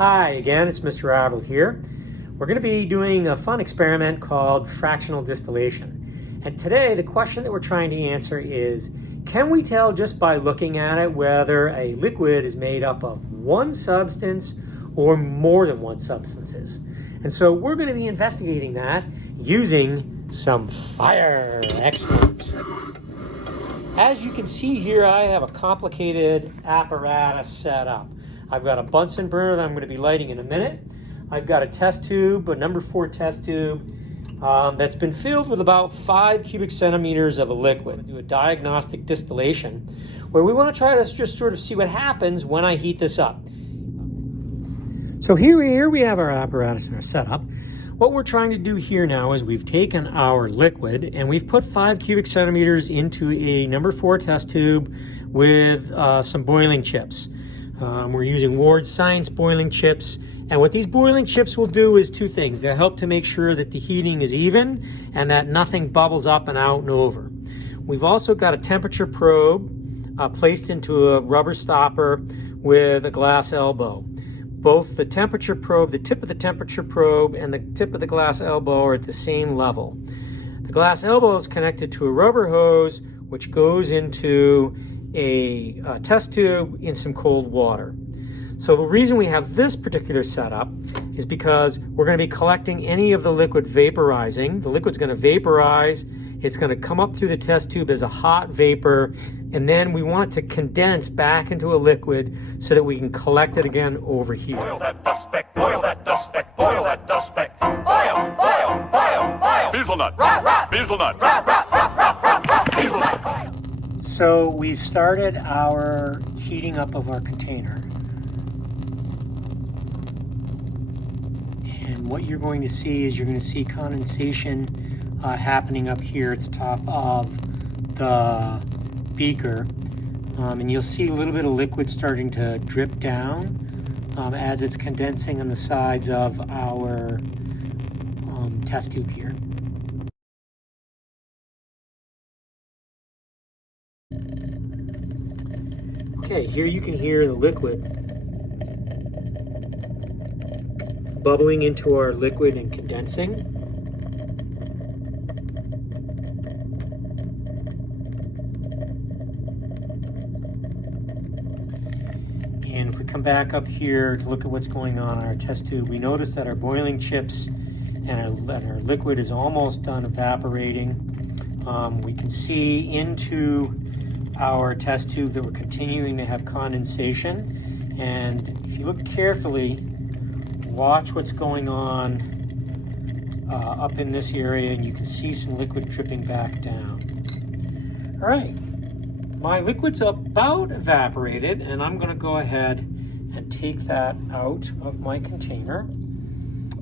Hi again, it's Mr. Averill here. We're going to be doing a fun experiment called fractional distillation. And today the question that we're trying to answer is, can we tell just by looking at it whether a liquid is made up of one substance or more than one substances? And so we're going to be investigating that using some fire. Excellent. As you can see here, I have a complicated apparatus set up. I've got a Bunsen burner that I'm going to be lighting in a minute. I've got a test tube, a number 4 test tube, that's been filled with about 5 cubic centimeters of a liquid. Do a diagnostic distillation where we want to try to just sort of see what happens when I heat this up. So here we have our apparatus and our setup. What we're trying to do here now is we've taken our liquid and we've put 5 cubic centimeters into a number 4 test tube with some boiling chips. We're using Ward Science boiling chips, and what these boiling chips will do is 2 things. They'll help to make sure that the heating is even and that nothing bubbles up and out and over. We've also got a temperature probe placed into a rubber stopper with a glass elbow. Both the temperature probe, the tip of the temperature probe and the tip of the glass elbow are at the same level. The glass elbow is connected to a rubber hose which goes into a test tube in some cold water. So the reason we have this particular setup is because we're going to be collecting any of the liquid vaporizing. The liquid's going to vaporize. It's going to come up through the test tube as a hot vapor, and then we want it to condense back into a liquid so that we can collect it again over here. Boil that dust speck, boil that dust speck, boil that dust speck. Boil, boil, boil, boil. Hazelnut, hazelnut, hazelnut. So we've started our heating up of our container. And what you're going to see is you're going to see condensation happening up here at the top of the beaker. And you'll see a little bit of liquid starting to drip down as it's condensing on the sides of our test tube here. Okay, here you can hear the liquid bubbling into our liquid and condensing. And if we come back up here to look at what's going on in our test tube, we notice that our boiling chips and our liquid is almost done evaporating. We can see into our test tube that we're continuing to have condensation, and if you look carefully, watch what's going on up in this area, and you can see some liquid dripping back down. All right, my liquid's about evaporated, and I'm going to go ahead and take that out of my container.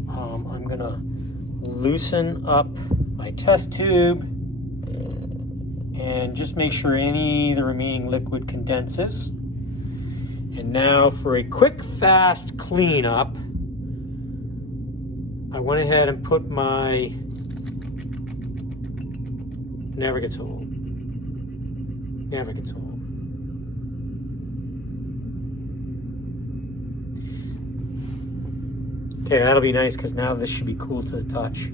I'm going to loosen up my test tube and just make sure any of the remaining liquid condenses. And now for a quick, fast cleanup, I went ahead and put my, never gets old. Okay, that'll be nice because now this should be cool to the touch.